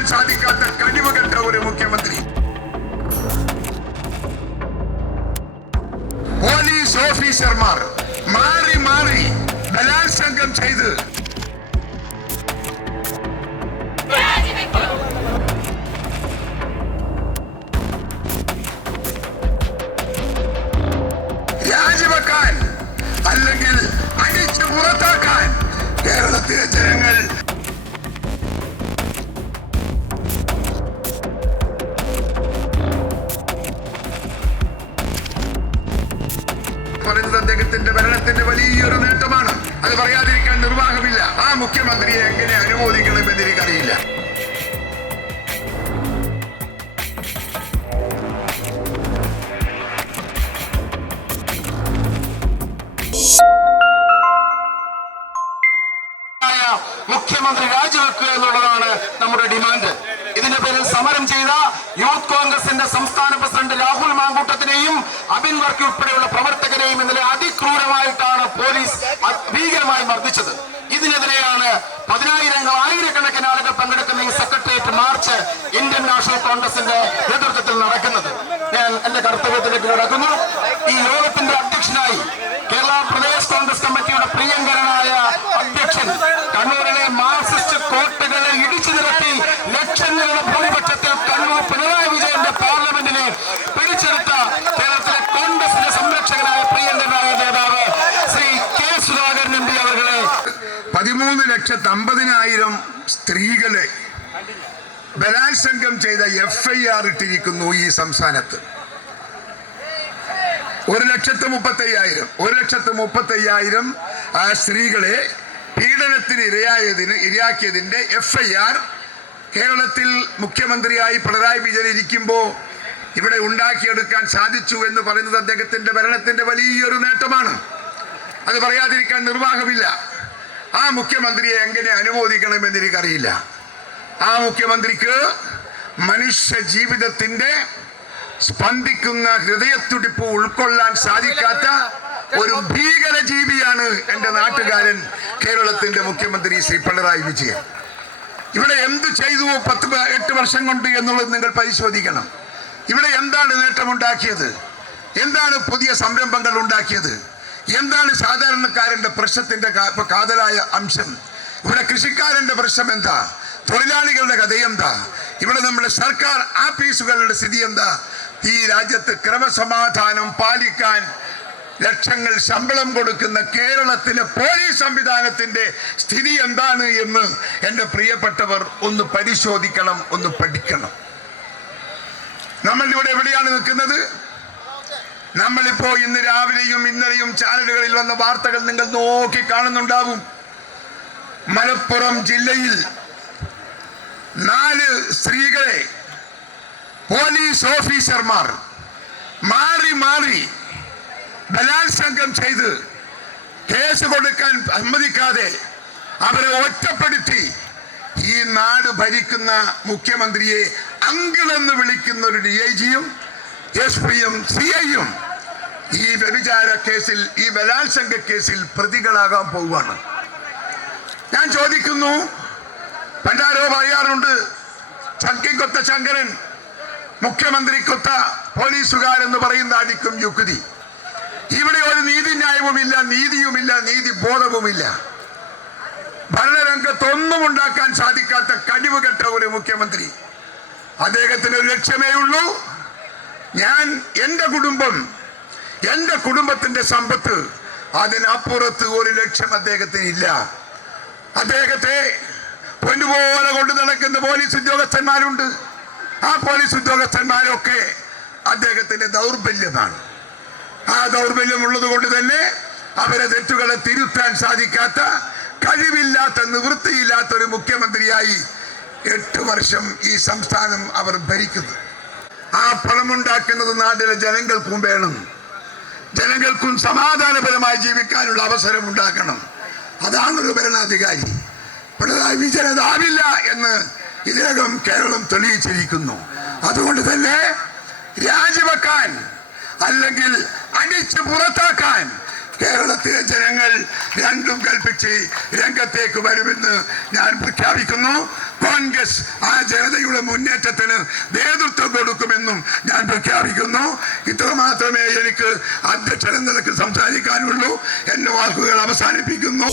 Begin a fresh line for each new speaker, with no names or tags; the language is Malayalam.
കൊടുക്കാൻ സാധിക്കാത്ത കഴിവ് കെട്ട ഒരു മുഖ്യമന്ത്രി പോലീസ് ഓഫീസർമാർ മാറി മാറി ബലാത്സംഗം ചെയ്ത് പറയുന്നത് അദ്ദേഹത്തിന്റെ ഭരണത്തിന്റെ വലിയൊരു നേട്ടമാണ്. അത് പറയാതിരിക്കാൻ നിർവാഹമില്ല. ആ മുഖ്യമന്ത്രിയെ എങ്ങനെ അനുമോദിക്കണമെന്ന് എനിക്കറിയില്ല.
മുഖ്യമന്ത്രി രാജിവെക്കുക എന്നുള്ളതാണ് നമ്മുടെ ഡിമാൻഡ്. ഇതിന്റെ പേരിൽ സമരം ചെയ്ത യൂത്ത് കോൺഗ്രസിന്റെ സംസ്ഥാന പ്രസിഡന്റ് രാഹുൽ മാങ്കൂട്ടത്തിനെയും അബിൻ വർക്കി ഉൾപ്പെടെയുള്ള പ്രവർത്തകരെയും ഇന്നലെ അതിക്രൂരമായിട്ടാണ് പോലീസ് ഭീകരമായി മർദ്ദിച്ചത്. ഇതിനെതിരെയാണ് പതിനായിരങ്ങൾ ആയിരക്കണക്കിന് ആളുകൾ പങ്കെടുക്കുന്ന ഈ സെക്രട്ടേറിയറ്റ് മാർച്ച് ഇന്ത്യൻ നാഷണൽ കോൺഗ്രസിന്റെ നേതൃത്വത്തിൽ നടക്കുന്നത്. ഞാൻ എന്റെ കർത്തവ്യത്തിലേക്ക് കിടക്കുന്നു. ഈ യോഗത്തിന്റെ അധ്യക്ഷനായി കേരള പ്രദേശ് കോൺഗ്രസ് കമ്മിറ്റിയുടെ പ്രിയങ്കരനായ അധ്യക്ഷൻ കണ്ണൂരിലെ മാർക്സിസ്റ്റ് കോട്ടകളെ ഇടിച്ചു നിരത്തി
പതിമൂന്ന് ലക്ഷത്തി അമ്പതിനായിരം സ്ത്രീകളെ ബലാത്സംഗം ചെയ്ത എഫ് ഐ ആർ ഇട്ടിരിക്കുന്നു ഈ സംസ്ഥാനത്ത്. ഒരു ലക്ഷത്തി മുപ്പത്തയ്യായിരം ഒരു ലക്ഷത്തി മുപ്പത്തയ്യായിരം ആ സ്ത്രീകളെ പീഡനത്തിന് ഇരയായതിന് ഇരയാക്കിയതിന്റെ എഫ് ഐ ആർ കേരളത്തിൽ മുഖ്യമന്ത്രിയായി പിണറായി വിജയൻ ഇരിക്കുമ്പോൾ ഇവിടെ ഉണ്ടാക്കിയെടുക്കാൻ സാധിച്ചു എന്ന് പറയുന്നത് അദ്ദേഹത്തിന്റെ ഭരണത്തിന്റെ വലിയൊരു നേട്ടമാണ്. അത് പറയാതിരിക്കാൻ നിർവാഹമില്ല. ആ മുഖ്യമന്ത്രിയെ എങ്ങനെ അനുമോദിക്കണമെന്ന് എനിക്കറിയില്ല ആ മുഖ്യമന്ത്രിക്ക് മനുഷ്യ ജീവിതത്തിന്റെ സ്പന്ദിക്കുന്ന ഹൃദയത്തുടിപ്പ് ഉൾക്കൊള്ളാൻ സാധിക്കാത്ത ഒരു ഭീകര ജീവിയാണ് എന്റെ നാട്ടുകാരൻ കേരളത്തിന്റെ മുഖ്യമന്ത്രി ശ്രീ പിണറായി വിജയൻ. ഇവിടെ എന്ത് ചെയ്തു പത്ത് എട്ട് വർഷം കൊണ്ട് എന്നുള്ളത് നിങ്ങൾ പരിശോധിക്കണം. ഇവിടെ എന്താണ് നേട്ടമുണ്ടാക്കിയത്? എന്താണ് പുതിയ സംരംഭങ്ങൾ ഉണ്ടാക്കിയത്? എന്താണ് സാധാരണക്കാരന്റെ പ്രശ്നത്തിന്റെ കാതലായ അംശം? ഇവിടെ കൃഷിക്കാരന്റെ പ്രശ്നം എന്താ? തൊഴിലാളികളുടെ കഥ എന്താ ഇവിടെ നമ്മുടെ സർക്കാർ ആഫീസുകളുടെ സ്ഥിതി എന്താ ഈ രാജ്യത്ത് ക്രമസമാധാനം പാലിക്കാൻ ലക്ഷങ്ങൾ ശമ്പളം കൊടുക്കുന്ന കേരളത്തിലെ പോലീസ് സംവിധാനത്തിന്റെ സ്ഥിതി എന്താണ് എന്ന് എന്റെ പ്രിയപ്പെട്ടവർ ഒന്ന് പരിശോധിക്കണം ഒന്ന് പഠിക്കണം. നമ്മൾ ഇവിടെ എവിടെയാണ് നിൽക്കുന്നത്? നമ്മളിപ്പോ ഇന്ന് രാവിലെയും ഇന്നലെയും ചാനലുകളിൽ വന്ന വാർത്തകൾ നിങ്ങൾ നോക്കി കാണുന്നുണ്ടാവും. മലപ്പുറം ജില്ലയിൽ നാല് സ്ത്രീകളെ പോലീസ് ഓഫീസർമാർ മാറി മാറി ബലാത്സംഗം ചെയ്ത് കേസ് കൊടുക്കാൻ സമ്മതിക്കാതെ അവരെ ഒറ്റപ്പെടുത്തി ഈ നാട് ഭരിക്കുന്ന മുഖ്യമന്ത്രിയെ അങ്കിൾ എന്ന് വിളിക്കുന്ന ഒരു ഡി ഐ ജിയും എസ് പിയും സി ഐയും ഈ വ്യഭിചാര കേസിൽ ഈ ബലാത്സംഗ കേസിൽ പ്രതികളാകാൻ പോവുകയാണ്. ഞാൻ ചോദിക്കുന്നു പണ്ടാരോ പറയാറുണ്ട് ചങ്കിക്കൊത്ത ശങ്കരൻ മുഖ്യമന്ത്രി മുഖ്യമന്ത്രിക്കൊത്ത പോലീസുകാരെന്ന് പറയുന്ന അടിക്കും യുക്തി. ഇവിടെ ഒരു നീതിന്യായവുമില്ല നീതിയുമില്ല നീതി ബോധവുമില്ല. ഭരണരംഗത്തൊന്നും ഉണ്ടാക്കാൻ സാധിക്കാത്ത കഴിവ് കെട്ട ഒരു മുഖ്യമന്ത്രി. അദ്ദേഹത്തിന് ഒരു ലക്ഷ്യമേ ഉള്ളൂ. ഞാൻ എന്റെ കുടുംബം എന്റെ കുടുംബത്തിന്റെ സമ്പത്ത് അതിനപ്പുറത്ത് ഒരു ലക്ഷ്യം അദ്ദേഹത്തിന് ഇല്ല അദ്ദേഹത്തെ പൊന്നുപോലെ കൊണ്ടു നടക്കുന്ന പോലീസ് ഉദ്യോഗസ്ഥന്മാരുണ്ട്. ആ പോലീസ് ഉദ്യോഗസ്ഥന്മാരൊക്കെ അദ്ദേഹത്തിന്റെ ദൗർബല്യമാണ്. ആ ദൗർബല്യം ഉള്ളത് കൊണ്ട് തന്നെ അവരെ തെറ്റുകളെ തിരുത്താൻ സാധിക്കാത്ത കഴിവില്ലാത്ത നിവൃത്തിയില്ലാത്ത ഒരു മുഖ്യമന്ത്രിയായി എട്ട് വർഷം ഈ സംസ്ഥാനം അവർ ഭരിക്കുന്നു. ആ പണമുണ്ടാക്കുന്നത് നാട്ടിലെ ജനങ്ങൾക്കും വേണം. ജനങ്ങൾക്കും സമാധാനപരമായി ജീവിക്കാനുള്ള അവസരം ഉണ്ടാക്കണം അതാണ് ഒരു ഭരണാധികാരി. പിണറായി വിജയൻ അതാവില്ല എന്ന് ഇതിനകം കേരളം തെളിയിച്ചിരിക്കുന്നു. അതുകൊണ്ട് തന്നെ രാജിവെക്കാൻ അല്ലെങ്കിൽ അടിച്ചു പുറത്താക്കാൻ കേരളത്തിലെ ജനങ്ങൾ രണ്ടും കൽപ്പിച്ച് രംഗത്തേക്ക് വരുമെന്ന് ഞാൻ പ്രഖ്യാപിക്കുന്നു. കോൺഗ്രസ് ആ ജനതയുടെ മുന്നേറ്റത്തിന് നേതൃത്വം കൊടുക്കുമെന്നും ഞാൻ പ്രഖ്യാപിക്കുന്നു. ഇത്ര മാത്രമേ എനിക്ക് അധ്യക്ഷൻ നിലയ്ക്ക് സംസാരിക്കാനുള്ളൂ. എന്റെ വാക്കുകൾ അവസാനിപ്പിക്കുന്നു.